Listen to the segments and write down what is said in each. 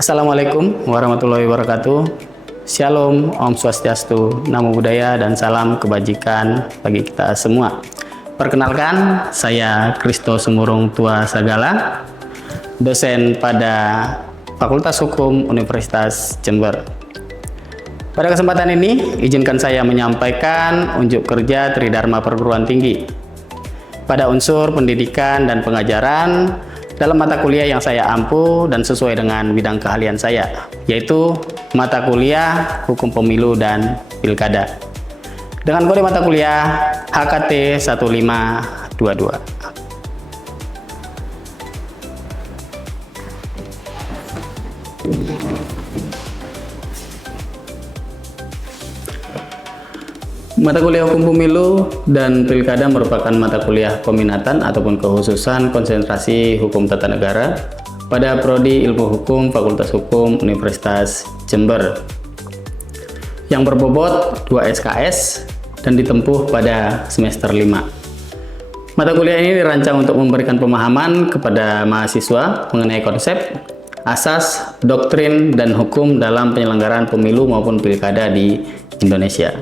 Assalamualaikum warahmatullahi wabarakatuh. Shalom, Om Swastiastu, Namo Buddhaya, dan salam kebajikan bagi kita semua. Perkenalkan, saya Kristo Sumurung Tua Sagala, dosen pada Fakultas Hukum Universitas Jember. Pada kesempatan ini, izinkan saya menyampaikan unjuk kerja Tridharma Perguruan Tinggi pada unsur pendidikan dan pengajaran dalam mata kuliah yang saya ampu dan sesuai dengan bidang keahlian saya, yaitu mata kuliah Hukum Pemilu dan Pilkada. Dengan kode mata kuliah HKT 1522. Mata kuliah Hukum Pemilu dan Pilkada merupakan mata kuliah peminatan ataupun kekhususan konsentrasi Hukum Tata Negara pada Prodi Ilmu Hukum Fakultas Hukum Universitas Jember yang berbobot 2 SKS dan ditempuh pada semester 5. Mata kuliah ini dirancang untuk memberikan pemahaman kepada mahasiswa mengenai konsep, asas, doktrin, dan hukum dalam penyelenggaraan pemilu maupun pilkada di Indonesia.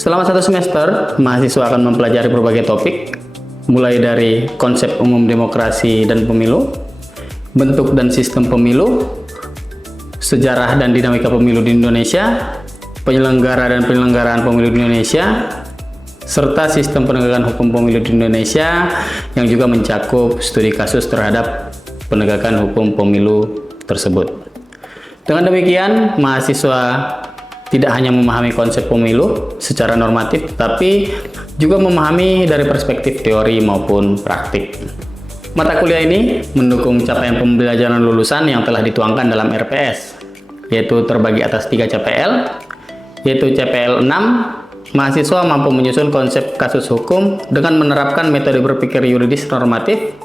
Selama 1 semester, mahasiswa akan mempelajari berbagai topik, mulai dari konsep umum demokrasi dan pemilu, bentuk dan sistem pemilu, sejarah dan dinamika pemilu di Indonesia, penyelenggara dan penyelenggaraan pemilu di Indonesia, serta sistem penegakan hukum pemilu di Indonesia yang juga mencakup studi kasus terhadap penegakan hukum pemilu tersebut. Dengan demikian, mahasiswa tidak hanya memahami konsep pemilu secara normatif, tapi juga memahami dari perspektif teori maupun praktik. Mata kuliah ini mendukung capaian pembelajaran lulusan yang telah dituangkan dalam RPS, yaitu terbagi atas 3 CPL, yaitu CPL 6, mahasiswa mampu menyusun konsep kasus hukum dengan menerapkan metode berpikir yuridis normatif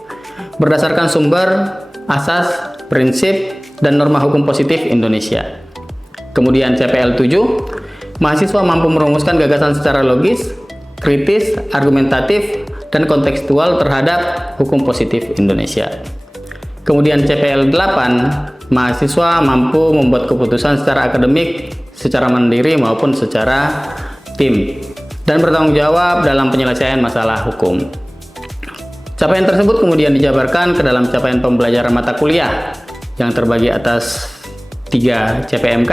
berdasarkan sumber, asas, prinsip, dan norma hukum positif Indonesia. Kemudian CPL 7, mahasiswa mampu merumuskan gagasan secara logis, kritis, argumentatif, dan kontekstual terhadap hukum positif Indonesia. Kemudian CPL 8, mahasiswa mampu membuat keputusan secara akademik, secara mandiri maupun secara tim, dan bertanggung jawab dalam penyelesaian masalah hukum. Capaian tersebut kemudian dijabarkan ke dalam capaian pembelajaran mata kuliah yang terbagi atas 3 CPMK,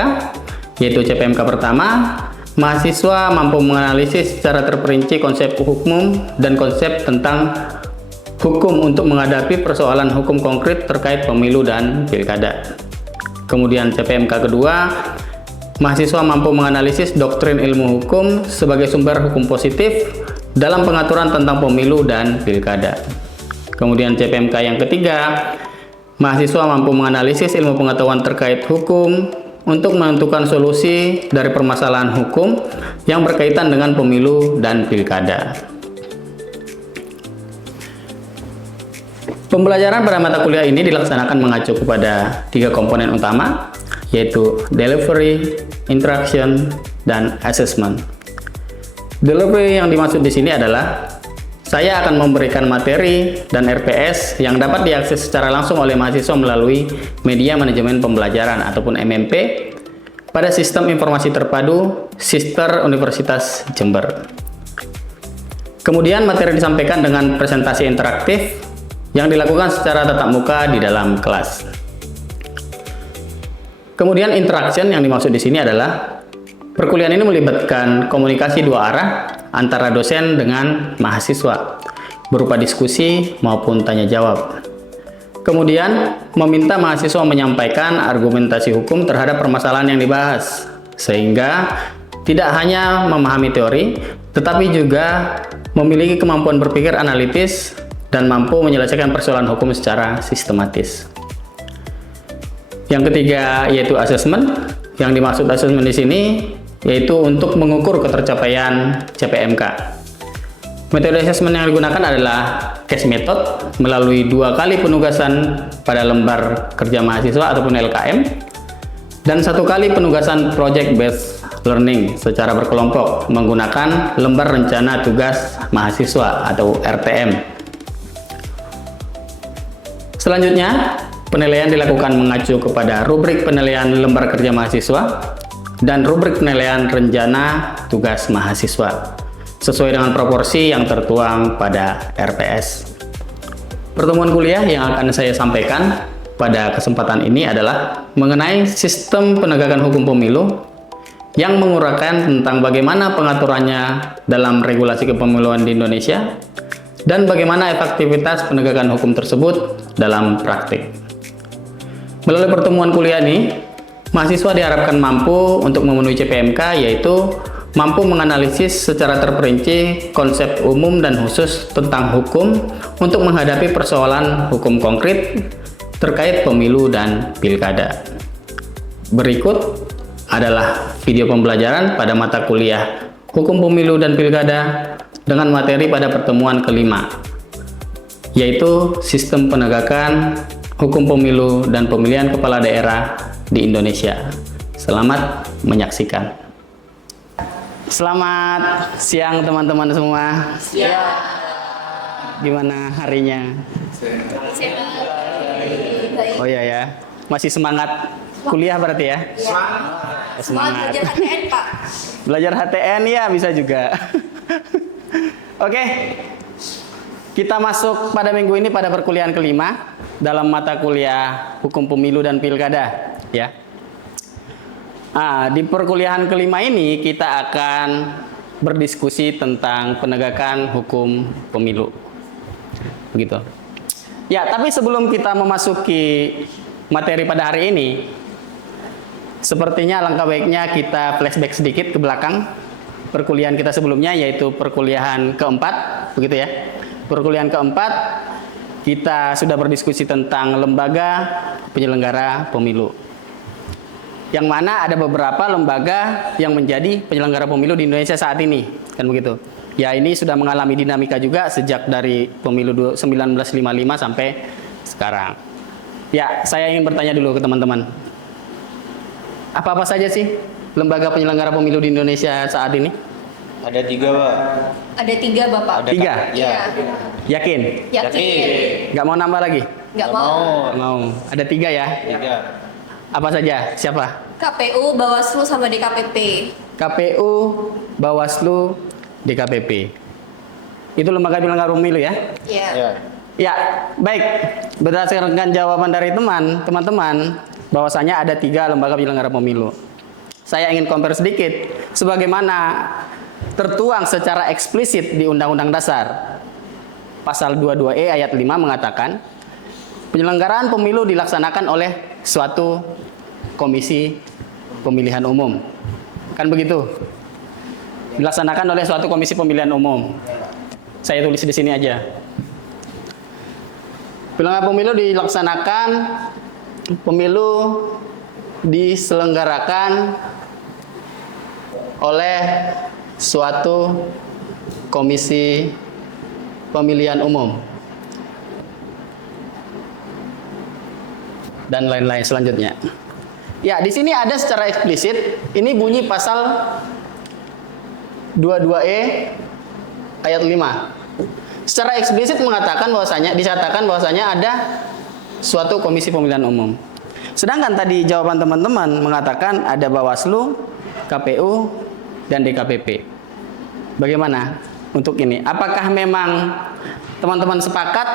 yaitu CPMK pertama, mahasiswa mampu menganalisis secara terperinci konsep hukum dan konsep tentang hukum untuk menghadapi persoalan hukum konkret terkait pemilu dan pilkada. Kemudian CPMK kedua, mahasiswa mampu menganalisis doktrin ilmu hukum sebagai sumber hukum positif dalam pengaturan tentang pemilu dan pilkada. Kemudian CPMK yang ketiga, mahasiswa mampu menganalisis ilmu pengetahuan terkait hukum untuk menentukan solusi dari permasalahan hukum yang berkaitan dengan pemilu dan pilkada. Pembelajaran pada mata kuliah ini dilaksanakan mengacu kepada 3 komponen utama, yaitu delivery, interaction, dan assessment. Delivery yang dimaksud di sini adalah saya akan memberikan materi dan RPS yang dapat diakses secara langsung oleh mahasiswa melalui media manajemen pembelajaran ataupun MMP pada Sistem Informasi Terpadu Sister Universitas Jember. Kemudian materi disampaikan dengan presentasi interaktif yang dilakukan secara tatap muka di dalam kelas. Kemudian interaction yang dimaksud di sini adalah perkuliahan ini melibatkan komunikasi 2 arah antara dosen dengan mahasiswa berupa diskusi maupun tanya jawab. Kemudian meminta mahasiswa menyampaikan argumentasi hukum terhadap permasalahan yang dibahas, sehingga tidak hanya memahami teori tetapi juga memiliki kemampuan berpikir analitis dan mampu menyelesaikan persoalan hukum secara sistematis. Yang ketiga yaitu assessment. Yang dimaksud assessment di sini yaitu untuk mengukur ketercapaian CPMK. Metode assessment yang digunakan adalah case method melalui 2 kali penugasan pada lembar kerja mahasiswa ataupun LKM dan 1 kali penugasan project based learning secara berkelompok menggunakan lembar rencana tugas mahasiswa atau RTM. Selanjutnya, Penilaian dilakukan mengacu kepada rubrik penilaian lembar kerja mahasiswa dan rubrik penilaian rencana tugas mahasiswa sesuai dengan proporsi yang tertuang pada RPS. Pertemuan kuliah yang akan saya sampaikan pada kesempatan ini adalah mengenai sistem penegakan hukum pemilu yang menguraikan tentang bagaimana pengaturannya dalam regulasi kepemiluan di Indonesia dan bagaimana efektivitas penegakan hukum tersebut dalam praktik. Melalui pertemuan kuliah ini, mahasiswa diharapkan mampu untuk memenuhi CPMK, yaitu mampu menganalisis secara terperinci konsep umum dan khusus tentang hukum untuk menghadapi persoalan hukum konkret terkait pemilu dan pilkada. Berikut adalah video pembelajaran pada mata kuliah Hukum Pemilu dan Pilkada dengan materi pada pertemuan kelima, yaitu Sistem Penegakan Hukum Pemilu dan Pemilihan Kepala Daerah di Indonesia. Selamat menyaksikan. Selamat siang teman-teman semua. Siang. Gimana harinya? Oh iya ya, masih semangat kuliah berarti ya? Semangat. Belajar HTN, Pak. Belajar HTN ya, bisa juga. Oke, kita masuk pada minggu ini pada perkuliahan kelima dalam mata kuliah Hukum Pemilu dan Pilkada, ya. Di perkuliahan kelima ini kita akan berdiskusi tentang penegakan hukum pemilu, begitu. Ya, tapi sebelum kita memasuki materi pada hari ini, sepertinya alangkah baiknya kita flashback sedikit ke belakang perkuliahan kita sebelumnya, yaitu perkuliahan keempat, begitu ya. Perkuliahan keempat kita sudah berdiskusi tentang lembaga penyelenggara pemilu, yang mana ada beberapa lembaga yang menjadi penyelenggara pemilu di Indonesia saat ini, kan begitu. Ya, ini sudah mengalami dinamika juga sejak dari pemilu 1955 sampai sekarang. Ya, saya ingin bertanya dulu ke teman-teman. Apa-apa saja sih lembaga penyelenggara pemilu di Indonesia saat ini? Ada 3, Pak. Ada 3, Bapak. Ada 3? Ya. Yakin? Yakin. Nggak mau nambah lagi? Nggak mau. Mau. Ada 3 ya? 3. Apa saja? Siapa? KPU, Bawaslu, sama DKPP. KPU, Bawaslu, DKPP. Itu lembaga penyelenggara pemilu ya? Iya. Ya. Ya, baik. Berdasarkan jawaban dari teman-teman, bahwasanya ada 3 lembaga penyelenggara pemilu. Saya ingin compare sedikit, sebagaimana tertuang secara eksplisit di Undang-Undang Dasar. Pasal 22E ayat 5 mengatakan, penyelenggaraan pemilu dilaksanakan oleh suatu komisi pemilihan umum. Kan begitu? Dilaksanakan oleh suatu komisi pemilihan umum. Saya tulis di sini aja. Penyelenggaraan pemilu dilaksanakan, pemilu diselenggarakan oleh suatu komisi pemilihan umum dan lain-lain selanjutnya. Ya, di sini ada secara eksplisit, ini bunyi pasal 22E ayat 5. Secara eksplisit mengatakan bahwasanya, dinyatakan bahwasanya ada suatu komisi pemilihan umum. Sedangkan tadi jawaban teman-teman mengatakan ada Bawaslu, KPU, dan DKPP. Bagaimana untuk ini? Apakah memang teman-teman sepakat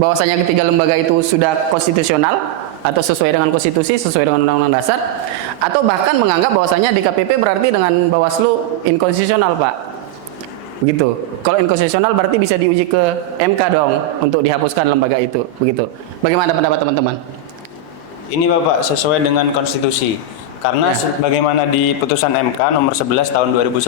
bahwasanya ketiga lembaga itu sudah konstitusional atau sesuai dengan konstitusi, sesuai dengan Undang-Undang Dasar, atau bahkan menganggap bahwasanya DKPP berarti dengan Bawaslu inkonstitusional, Pak? Begitu. Kalau inkonstitusional berarti bisa diuji ke MK dong untuk dihapuskan lembaga itu, begitu. Bagaimana pendapat teman-teman? Ini Bapak sesuai dengan konstitusi. Karena sebagaimana di putusan MK nomor 11 tahun 2010,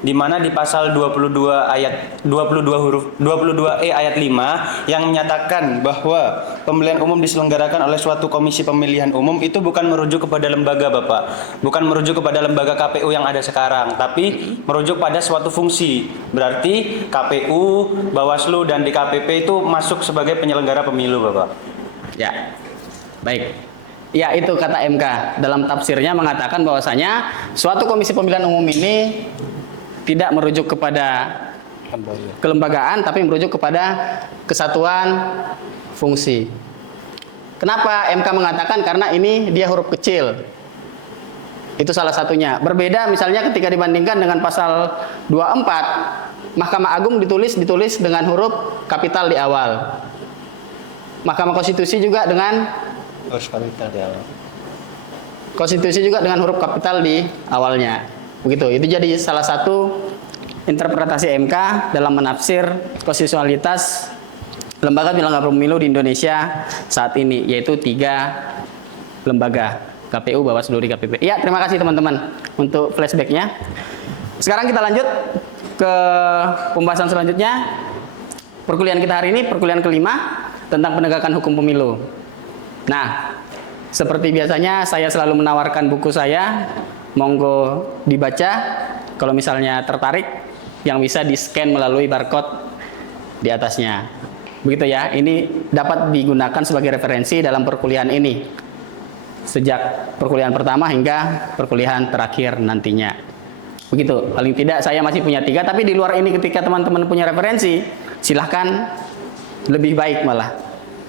di mana di pasal 22 ayat 22E ayat 5 yang menyatakan bahwa pemilihan umum diselenggarakan oleh suatu komisi pemilihan umum itu bukan merujuk kepada lembaga, Bapak. Bukan merujuk kepada lembaga KPU yang ada sekarang, tapi merujuk pada suatu fungsi. Berarti KPU, Bawaslu, dan DKPP itu masuk sebagai penyelenggara pemilu, Bapak. Ya. Baik. Ya, itu kata MK dalam tafsirnya mengatakan bahwasanya suatu komisi pemilihan umum ini tidak merujuk kepada kelembagaan, tapi merujuk kepada kesatuan fungsi. Kenapa MK mengatakan? Karena ini dia huruf kecil. Itu salah satunya. Berbeda misalnya ketika dibandingkan dengan pasal 24, Mahkamah Agung ditulis dengan huruf kapital di awal. Mahkamah Konstitusi juga dengan Harus kapital di awal. Konstitusi juga dengan huruf kapital di awalnya. Begitu. Itu jadi salah satu interpretasi MK dalam menafsir konstitusionalitas lembaga penyelenggara pemilu di Indonesia saat ini, yaitu 3 lembaga: KPU, Bawaslu, DKPP. Ya, terima kasih teman-teman untuk flashbacknya. Sekarang kita lanjut ke pembahasan selanjutnya. Perkuliahan kita hari ini perkuliahan kelima tentang penegakan hukum pemilu. Nah, seperti biasanya saya selalu menawarkan buku saya, monggo dibaca. Kalau misalnya tertarik, yang bisa di-scan melalui barcode di atasnya. Begitu ya, ini dapat digunakan sebagai referensi dalam perkuliahan ini. Sejak perkuliahan pertama hingga perkuliahan terakhir nantinya. Begitu, paling tidak saya masih punya 3, tapi di luar ini ketika teman-teman punya referensi, silahkan lebih baik malah.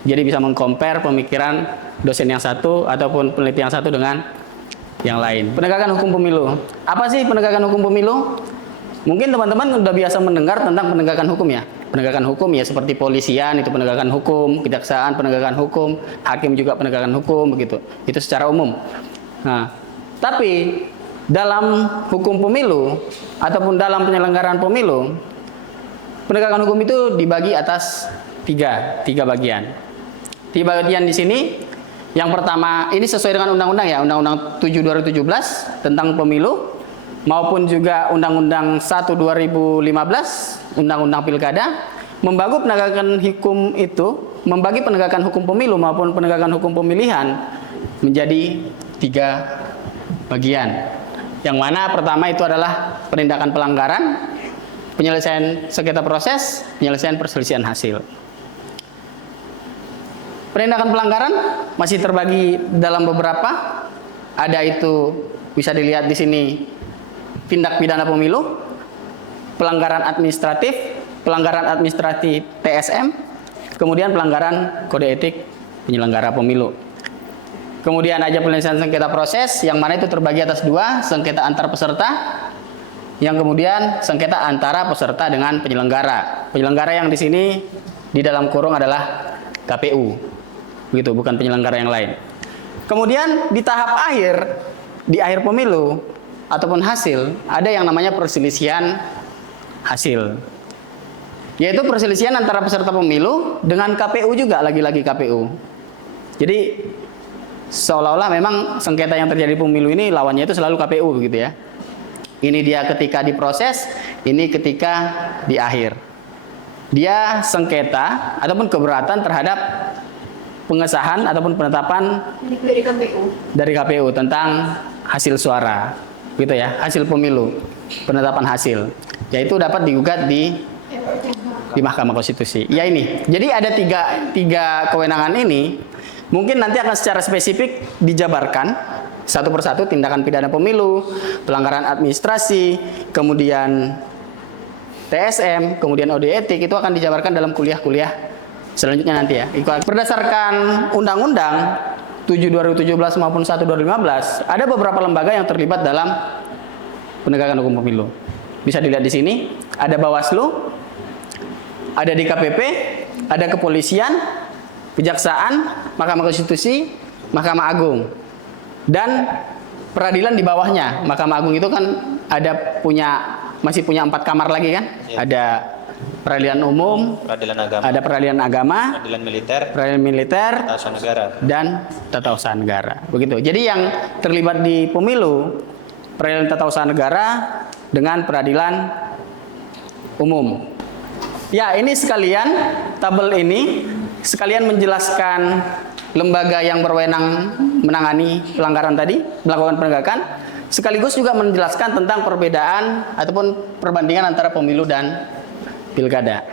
Jadi bisa mengcompare pemikiran dosen yang satu ataupun peneliti yang satu dengan yang lain. Penegakan hukum pemilu. Apa sih penegakan hukum pemilu? Mungkin teman-teman sudah biasa mendengar tentang penegakan hukum ya. Penegakan hukum ya seperti polisian itu penegakan hukum, kejaksaan penegakan hukum, hakim juga penegakan hukum, begitu. Itu secara umum. Nah, tapi dalam hukum pemilu ataupun dalam penyelenggaraan pemilu, penegakan hukum itu dibagi atas tiga bagian. 3 bagian di sini. Yang pertama, ini sesuai dengan undang-undang ya, Undang-Undang 7 2017 tentang pemilu, maupun juga Undang-Undang 1 2015, Undang-Undang Pilkada, membagi penegakan hukum pemilu maupun penegakan hukum pemilihan menjadi 3 bagian. Yang mana pertama itu adalah penindakan pelanggaran, penyelesaian sengketa proses, penyelesaian perselisihan hasil. Penindakan pelanggaran masih terbagi dalam beberapa. Ada itu bisa dilihat di sini, tindak pidana pemilu, pelanggaran administratif TSM, kemudian pelanggaran kode etik penyelenggara pemilu. Kemudian ada penyelesaian sengketa proses, yang mana itu terbagi atas 2, sengketa antar peserta, yang kemudian sengketa antara peserta dengan penyelenggara. Penyelenggara yang di sini di dalam kurung adalah KPU. Begitu, bukan penyelenggara yang lain. Kemudian di tahap akhir, di akhir pemilu ataupun hasil, ada yang namanya perselisihan hasil. Yaitu perselisihan antara peserta pemilu dengan KPU juga, lagi-lagi KPU. Jadi seolah-olah memang sengketa yang terjadi di pemilu ini lawannya itu selalu KPU begitu ya. Ini dia ketika diproses, ini ketika di akhir. Dia sengketa ataupun keberatan terhadap pengesahan ataupun penetapan dari KPU tentang hasil suara, gitu ya, hasil pemilu, penetapan hasil, yaitu dapat digugat di Mahkamah Konstitusi. Ya ini, jadi ada tiga kewenangan ini, mungkin nanti akan secara spesifik dijabarkan satu persatu: tindakan pidana pemilu, pelanggaran administrasi, kemudian TSM, kemudian kode etik, itu akan dijabarkan dalam kuliah-kuliah selanjutnya nanti ya. Berdasarkan Undang-Undang 7 2017 maupun 1 2015, ada beberapa lembaga yang terlibat dalam penegakan hukum pemilu. Bisa dilihat di sini, ada Bawaslu, ada DKPP, ada kepolisian, kejaksaan, Mahkamah Konstitusi, Mahkamah Agung, dan peradilan di bawahnya. Mahkamah Agung itu kan masih punya 4 kamar lagi kan? Ya. Ada peradilan umum, Peradilan agama, ada peradilan agama, peradilan militer, tata usaha negara, dan tata usaha negara. Begitu. Jadi yang terlibat di pemilu, peradilan tata usaha negara dengan peradilan umum. Ya, ini sekalian tabel ini sekalian menjelaskan lembaga yang berwenang menangani pelanggaran tadi, melakukan penegakan, sekaligus juga menjelaskan tentang perbedaan ataupun perbandingan antara pemilu dan pilkada.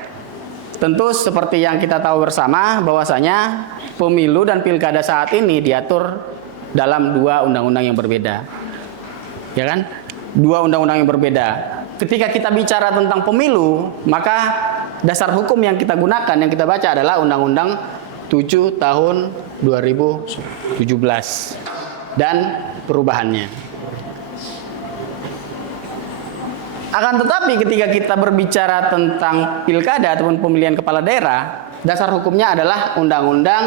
Tentu seperti yang kita tahu bersama bahwasanya pemilu dan pilkada saat ini diatur dalam 2 undang-undang yang berbeda. Ya kan? 2 undang-undang yang berbeda. Ketika kita bicara tentang pemilu, maka dasar hukum yang kita gunakan, yang kita baca adalah Undang-Undang 7 tahun 2017 dan perubahannya. Akan tetapi ketika kita berbicara tentang pilkada ataupun pemilihan kepala daerah, dasar hukumnya adalah Undang-Undang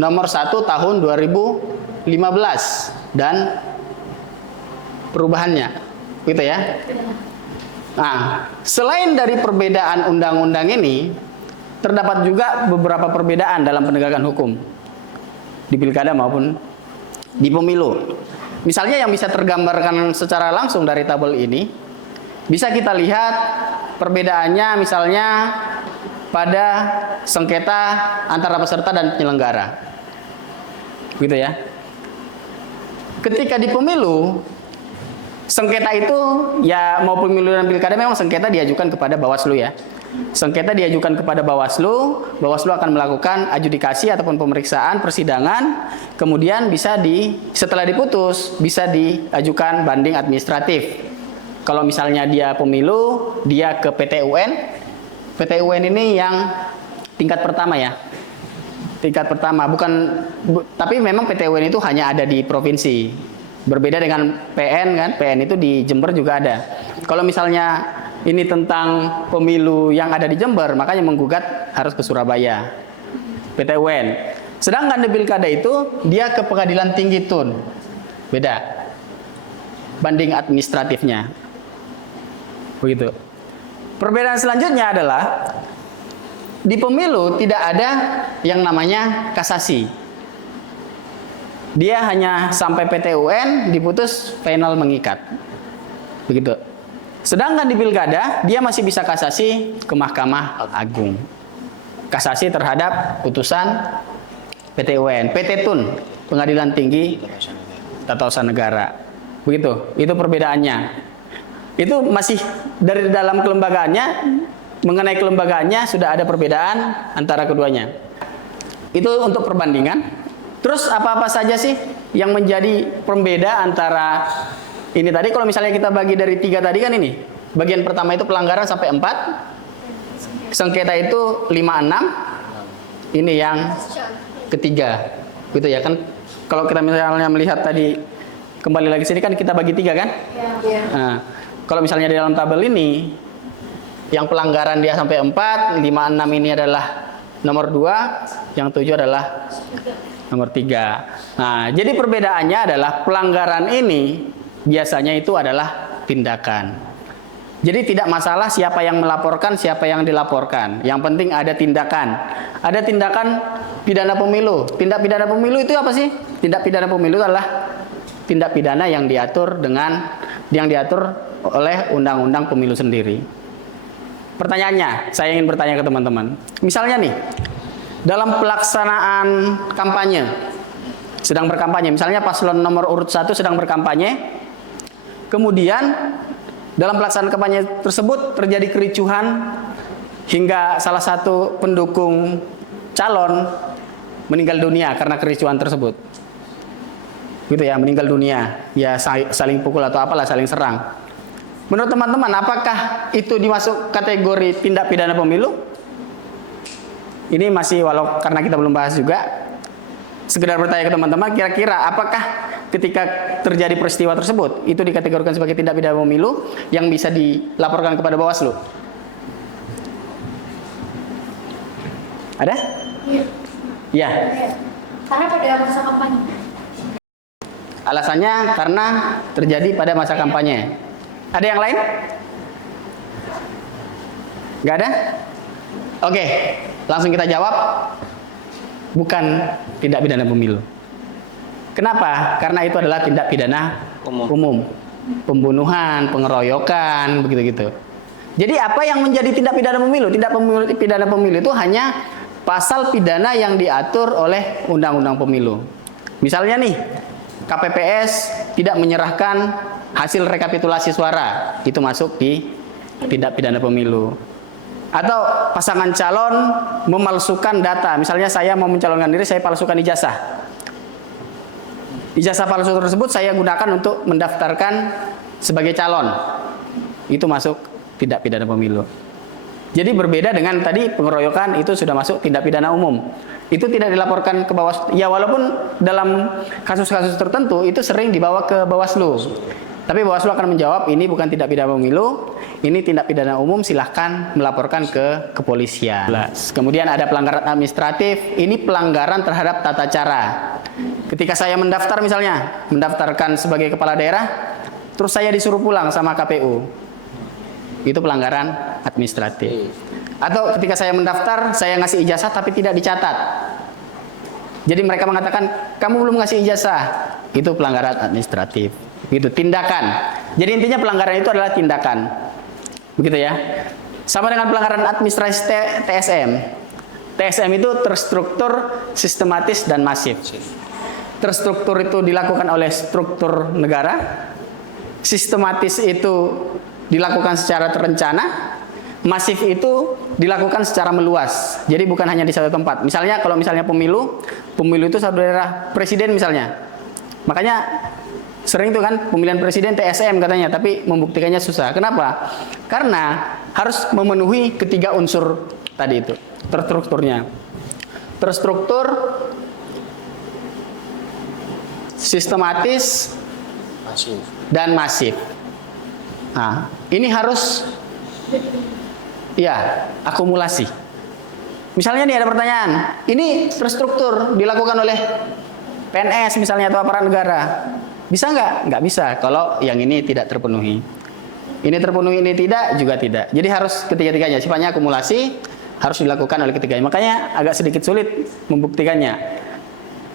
Nomor 1 Tahun 2015 dan perubahannya, gitu ya. Nah, selain dari perbedaan undang-undang ini, terdapat juga beberapa perbedaan dalam penegakan hukum di pilkada maupun di pemilu. Misalnya yang bisa tergambarkan secara langsung dari tabel ini, bisa kita lihat perbedaannya misalnya pada sengketa antara peserta dan penyelenggara. Gitu ya. Ketika di pemilu, sengketa itu ya mau pemilu dan pilkada memang sengketa diajukan kepada Bawaslu ya. Sengketa diajukan kepada Bawaslu, Bawaslu akan melakukan adjudikasi ataupun pemeriksaan persidangan, kemudian setelah diputus bisa diajukan banding administratif. Kalau misalnya dia pemilu, dia ke PT UN. PT UN ini yang tingkat pertama ya. Tingkat pertama, tapi memang PT UN itu hanya ada di provinsi. Berbeda dengan PN kan, PN itu di Jember juga ada. Kalau misalnya ini tentang pemilu yang ada di Jember, makanya menggugat harus ke Surabaya, PT UN. Sedangkan di pilkada itu dia ke Pengadilan Tinggi Tun, beda banding administratifnya, begitu. Perbedaan selanjutnya adalah di pemilu tidak ada yang namanya kasasi. Dia hanya sampai PT UN diputus final mengikat, begitu. Sedangkan di pilkada dia masih bisa kasasi ke Mahkamah Agung, kasasi terhadap putusan PT UN, PT Tun, Pengadilan Tinggi Tata Usaha Negara, begitu. Itu perbedaannya. Itu masih dari dalam kelembagaannya, mengenai kelembagaannya sudah ada perbedaan antara keduanya. Itu untuk perbandingan. Terus apa-apa saja sih yang menjadi pembeda antara ini tadi? Kalau misalnya kita bagi dari 3 tadi kan ini. Bagian pertama itu pelanggaran sampai 4. Sengketa itu 5-6. Ini yang ketiga. Gitu ya kan. Kalau kita misalnya melihat tadi kembali lagi sini kan kita bagi 3 kan? Iya. Nah, kalau misalnya di dalam tabel ini yang pelanggaran dia sampai 4, 5-6 ini adalah nomor 2, yang 7 adalah nomor 3. Nah, jadi perbedaannya adalah pelanggaran ini biasanya itu adalah tindakan. Jadi tidak masalah siapa yang melaporkan, siapa yang dilaporkan. Yang penting ada tindakan. Ada tindakan pidana pemilu. Tindak pidana pemilu itu apa sih? Tindak pidana pemilu adalah tindak pidana yang diatur oleh Undang-Undang Pemilu sendiri. Pertanyaannya, saya ingin bertanya ke teman-teman. Misalnya nih, dalam pelaksanaan kampanye, sedang berkampanye, misalnya paslon nomor urut 1 sedang berkampanye, kemudian dalam pelaksanaan kampanye tersebut terjadi kericuhan hingga salah satu pendukung calon meninggal dunia karena kericuhan tersebut. Gitu ya, meninggal dunia, ya saling pukul atau apalah, saling serang. Menurut teman-teman, apakah itu dimasuk kategori tindak pidana pemilu? Ini masih karena kita belum bahas juga, sekedar bertanya ke teman-teman, kira-kira apakah ketika terjadi peristiwa tersebut itu dikategorikan sebagai tindak pidana pemilu yang bisa dilaporkan kepada Bawaslu? Ada? Iya. Ya. Karena pada masa kampanye. Alasannya karena terjadi pada masa kampanye. Ada yang lain? Nggak ada? Oke, langsung kita jawab. Bukan tindak pidana pemilu. Kenapa? Karena itu adalah tindak pidana umum. Pembunuhan, pengeroyokan, begitu-gitu. Jadi apa yang menjadi tindak pidana pemilu? Tindak pidana pemilu itu hanya pasal pidana yang diatur oleh Undang-Undang Pemilu. Misalnya nih, KPPS tidak menyerahkan hasil rekapitulasi suara, itu masuk di tindak pidana pemilu. Atau pasangan calon memalsukan data, misalnya saya mau mencalonkan diri, saya palsukan ijazah. Ijazah palsu tersebut saya gunakan untuk mendaftarkan sebagai calon, itu masuk tindak pidana pemilu. Jadi berbeda dengan tadi pengeroyokan, itu sudah masuk tindak pidana umum. Itu tidak dilaporkan ke Bawaslu. Ya walaupun dalam kasus-kasus tertentu itu sering dibawa ke Bawaslu. Tapi Bawaslu akan menjawab ini bukan tindak pidana pemilu, ini tindak pidana umum, silahkan melaporkan ke kepolisian. Kemudian ada pelanggaran administratif, ini pelanggaran terhadap tata cara. Ketika saya mendaftar misalnya, mendaftarkan sebagai kepala daerah, terus saya disuruh pulang sama KPU. Itu pelanggaran administratif. Atau ketika saya mendaftar, saya ngasih ijazah tapi tidak dicatat. Jadi mereka mengatakan, kamu belum ngasih ijazah. Itu pelanggaran administratif. Gitu, tindakan. Jadi intinya pelanggaran itu adalah tindakan. Begitu ya. Sama dengan pelanggaran administrasi TSM. TSM itu terstruktur, sistematis, dan masif. Terstruktur itu dilakukan oleh struktur negara. Sistematis itu dilakukan secara terencana. Masif itu dilakukan secara meluas. Jadi bukan hanya di satu tempat. Misalnya kalau misalnya pemilu itu satu daerah presiden misalnya. Makanya sering itu kan pemilihan presiden TSM katanya, tapi membuktikannya susah. Kenapa? Karena harus memenuhi ketiga unsur tadi itu, terstrukturnya. Terstruktur, sistematis, dan masif. Nah, ini harus ya akumulasi. Misalnya nih ada pertanyaan, ini terstruktur dilakukan oleh PNS misalnya atau aparat negara. Bisa nggak? Nggak bisa kalau yang ini tidak terpenuhi. Ini terpenuhi, ini tidak, juga tidak. Jadi harus ketiga-tiganya, sifatnya akumulasi, harus dilakukan oleh ketiganya. Makanya agak sedikit sulit membuktikannya.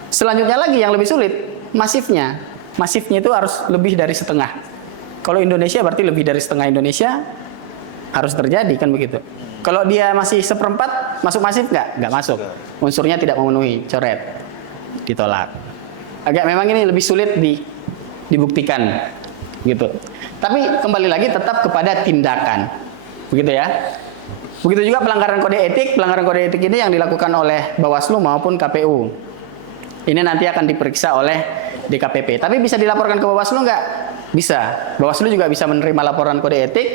Selanjutnya lagi yang lebih sulit, masifnya. Masifnya itu harus lebih dari setengah. Kalau Indonesia berarti lebih dari setengah Indonesia harus terjadi, kan begitu. Kalau dia masih seperempat, masuk masif nggak? Nggak masuk. Unsurnya tidak memenuhi, coret, ditolak. Agak memang ini lebih sulit dibuktikan, gitu. Tapi kembali lagi tetap kepada tindakan, begitu ya. Begitu juga pelanggaran kode etik. Pelanggaran kode etik ini yang dilakukan oleh Bawaslu maupun KPU. Ini nanti akan diperiksa oleh DKPP. Tapi bisa dilaporkan ke Bawaslu nggak? Bisa. Bawaslu juga bisa menerima laporan kode etik.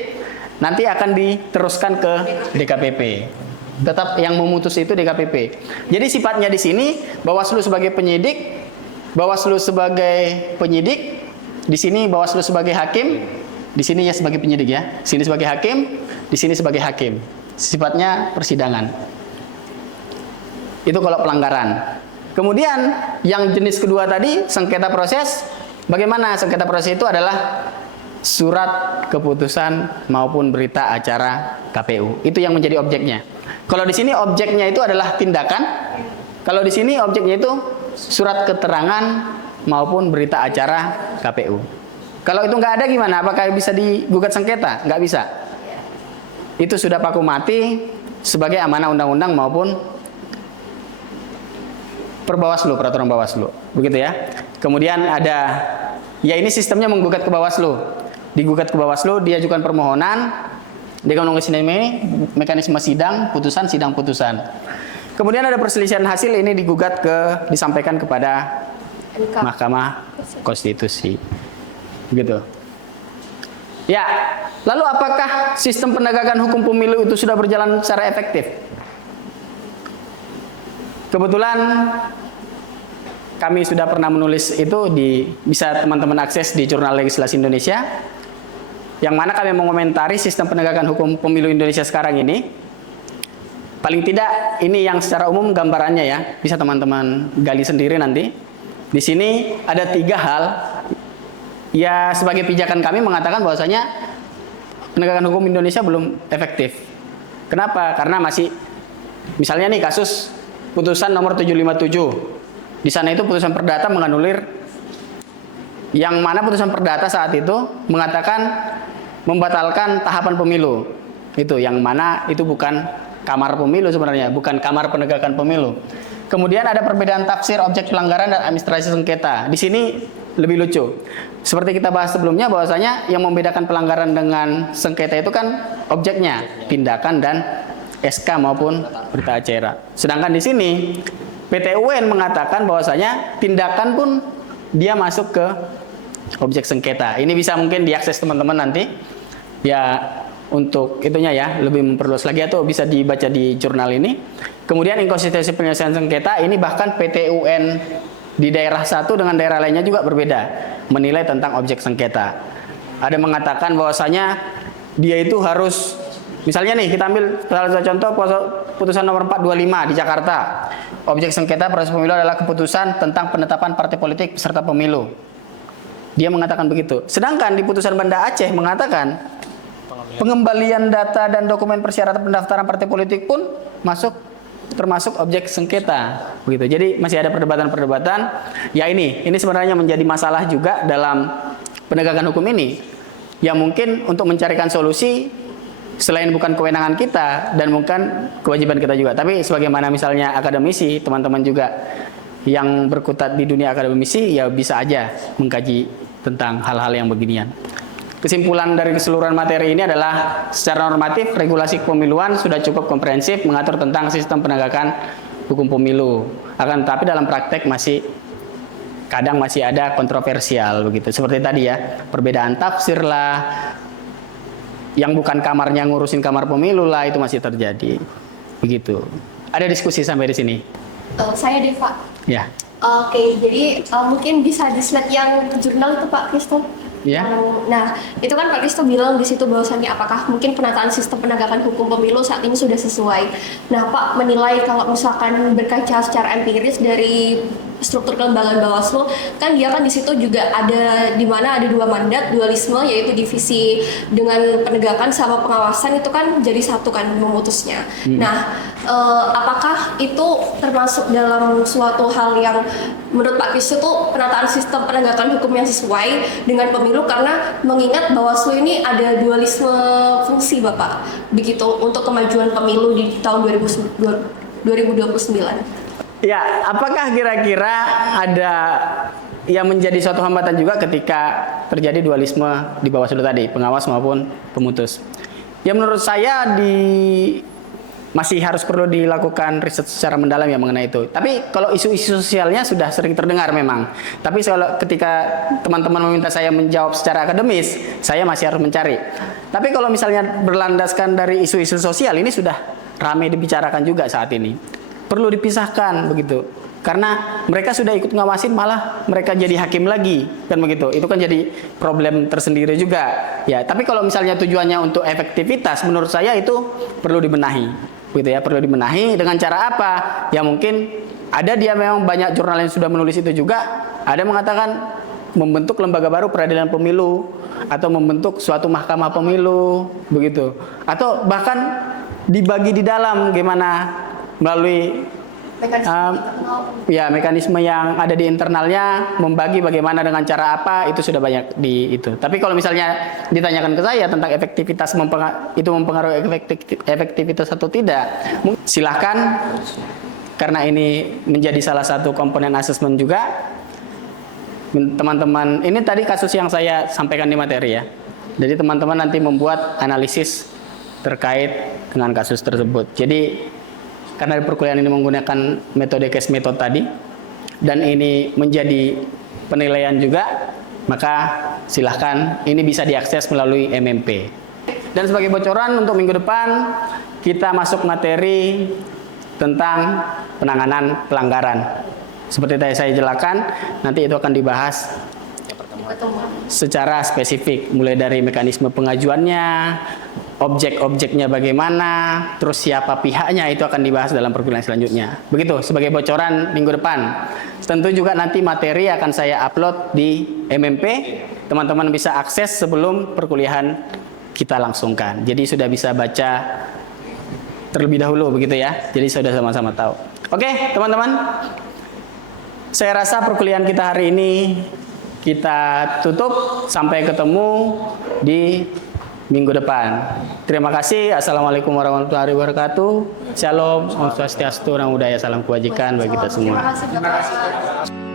Nanti akan diteruskan ke DKPP. Tetap yang memutus itu DKPP. Jadi sifatnya di sini Bawaslu sebagai penyidik, Bawaslu sebagai penyidik, di sini Bawaslu sebagai hakim, di sini ya sebagai penyidik ya. Sini sebagai hakim, di sini sebagai hakim. Sifatnya persidangan. Itu kalau pelanggaran. Kemudian yang jenis kedua tadi, sengketa proses. Bagaimana sengketa proses itu adalah surat keputusan maupun berita acara KPU. Itu yang menjadi objeknya. Kalau di sini objeknya itu adalah tindakan. Kalau di sini objeknya itu surat keterangan maupun berita acara KPU. Kalau itu nggak ada gimana? Apakah bisa digugat sengketa? Nggak bisa. Itu sudah paku mati sebagai amanah undang-undang maupun Perbawaslu, peraturan Bawaslu. Begitu ya. Kemudian ada, ya ini sistemnya menggugat ke Bawaslu. Digugat ke Bawaslu, diajukan permohonan, dengan mekanisme sidang, putusan, sidang putusan. Kemudian ada perselisihan hasil, ini disampaikan kepada Mahkamah Konstitusi. Begitu. Ya, lalu apakah sistem penegakan hukum pemilu itu sudah berjalan secara efektif? Kebetulan kami sudah pernah menulis itu, bisa teman-teman akses di Jurnal Legislasi Indonesia, yang mana kami mengomentari sistem penegakan hukum pemilu Indonesia sekarang ini. Paling tidak ini yang secara umum gambarannya ya, bisa teman-teman gali sendiri nanti. Di sini ada 3 hal. Ya sebagai pijakan kami mengatakan bahwasanya penegakan hukum Indonesia belum efektif. Kenapa? Karena masih, misalnya nih kasus putusan nomor 757. Di sana itu putusan perdata menganulir, yang mana putusan perdata saat itu mengatakan membatalkan tahapan pemilu. Itu yang mana itu bukan kamar pemilu sebenarnya, bukan kamar penegakan pemilu. Kemudian ada perbedaan tafsir objek pelanggaran dan administrasi sengketa. Di sini lebih lucu. Seperti kita bahas sebelumnya bahwasanya yang membedakan pelanggaran dengan sengketa itu kan objeknya, tindakan dan SK maupun berita acara. Sedangkan di sini PT UN mengatakan bahwasanya tindakan pun dia masuk ke objek sengketa. Ini bisa mungkin diakses teman-teman nanti. Ya untuk itunya ya, lebih memperluas lagi atau bisa dibaca di jurnal ini. Kemudian inkonsistensi penyelesaian sengketa ini bahkan PT UN di daerah satu dengan daerah lainnya juga berbeda menilai tentang objek sengketa. Ada mengatakan bahwasanya dia itu harus, misalnya nih kita ambil salah satu contoh putusan nomor 425 di Jakarta. Objek sengketa proses pemilu adalah keputusan tentang penetapan partai politik peserta pemilu. Dia mengatakan begitu. Sedangkan di putusan Banda Aceh mengatakan pengembalian data dan dokumen persyaratan pendaftaran partai politik pun termasuk objek sengketa, begitu. Jadi masih ada perdebatan-perdebatan. Ya ini sebenarnya menjadi masalah juga dalam penegakan hukum ini. Yang mungkin untuk mencarikan solusi selain bukan kewenangan kita dan bukan kewajiban kita juga. Tapi sebagaimana misalnya akademisi, teman-teman juga yang berkutat di dunia akademisi ya bisa aja mengkaji tentang hal-hal yang beginian. Kesimpulan dari keseluruhan materi ini adalah secara normatif regulasi kepemiluan sudah cukup komprehensif mengatur tentang sistem penegakan hukum pemilu. Akan tetapi dalam praktek kadang masih ada kontroversial begitu. Seperti tadi ya, perbedaan tafsir lah, yang bukan kamarnya ngurusin kamar pemilu lah, itu masih terjadi. Begitu. Ada diskusi sampai di sini? Saya Deva. Ya. Oke, jadi mungkin bisa di slide yang jurnal itu Pak Kristo. Ya. Nah, itu kan Pak Kristo bilang di situ bahwasannya apakah mungkin penataan sistem penegakan hukum pemilu saat ini sudah sesuai. Nah, Pak menilai kalau misalkan berkaca secara empiris dari struktur kelembagaan Bawaslu, kan dia kan di situ juga ada di mana ada dua mandat, dualisme, yaitu divisi dengan penegakan sama pengawasan itu kan jadi satu kan memutusnya. Nah, apakah itu termasuk dalam suatu hal yang menurut Pak Kristo itu penataan sistem penegakan hukum yang sesuai dengan pemilu, karena mengingat Bawaslu ini ada dualisme fungsi Bapak begitu untuk kemajuan pemilu di tahun 2029. Ya, apakah kira-kira ada yang menjadi suatu hambatan juga ketika terjadi dualisme di Bawaslu tadi, pengawas maupun pemutus? Ya menurut saya masih harus perlu dilakukan riset secara mendalam ya mengenai itu. Tapi kalau isu-isu sosialnya sudah sering terdengar memang. Tapi kalau ketika teman-teman meminta saya menjawab secara akademis, saya masih harus mencari. Tapi kalau misalnya berlandaskan dari isu-isu sosial, ini sudah ramai dibicarakan juga saat ini. Perlu dipisahkan begitu. Karena mereka sudah ikut ngawasin, malah mereka jadi hakim lagi, kan begitu. Itu kan jadi problem tersendiri juga. Ya, tapi kalau misalnya tujuannya untuk efektivitas, menurut saya itu perlu dibenahi, gitu ya. Perlu dibenahi dengan cara apa? Ya mungkin ada dia memang banyak jurnal yang sudah menulis itu juga. Ada mengatakan membentuk lembaga baru peradilan pemilu atau membentuk suatu mahkamah pemilu, begitu. Atau bahkan dibagi di dalam gimana melalui mekanisme yang ada di internalnya, membagi bagaimana dengan cara apa, itu sudah banyak di itu. Tapi kalau misalnya ditanyakan ke saya tentang efektivitas itu mempengaruhi efektivitas atau tidak, silahkan, karena ini menjadi salah satu komponen asesmen juga. Teman-teman, ini tadi kasus yang saya sampaikan di materi ya. Jadi teman-teman nanti membuat analisis terkait dengan kasus tersebut. Jadi karena perkuliahan ini menggunakan metode case method tadi, dan ini menjadi penilaian juga, maka silahkan ini bisa diakses melalui MMP. Dan sebagai bocoran untuk minggu depan, kita masuk materi tentang penanganan pelanggaran. Seperti tadi saya jelaskan, nanti itu akan dibahas secara spesifik, mulai dari mekanisme pengajuannya, objek-objeknya bagaimana, terus siapa pihaknya, itu akan dibahas dalam perkuliahan selanjutnya. Begitu, sebagai bocoran minggu depan. Tentu juga nanti materi akan saya upload di MMP, teman-teman bisa akses sebelum perkuliahan kita langsungkan. Jadi sudah bisa baca terlebih dahulu begitu ya. Jadi sudah sama-sama tahu. Oke, teman-teman. Saya rasa perkuliahan kita hari ini kita tutup, sampai ketemu di minggu depan. Terima kasih. Assalamualaikum warahmatullahi wabarakatuh. Shalom, Om Swastiastu, Namo Buddhaya, salam kebajikan bagi kita semua. Terima kasih Bapak.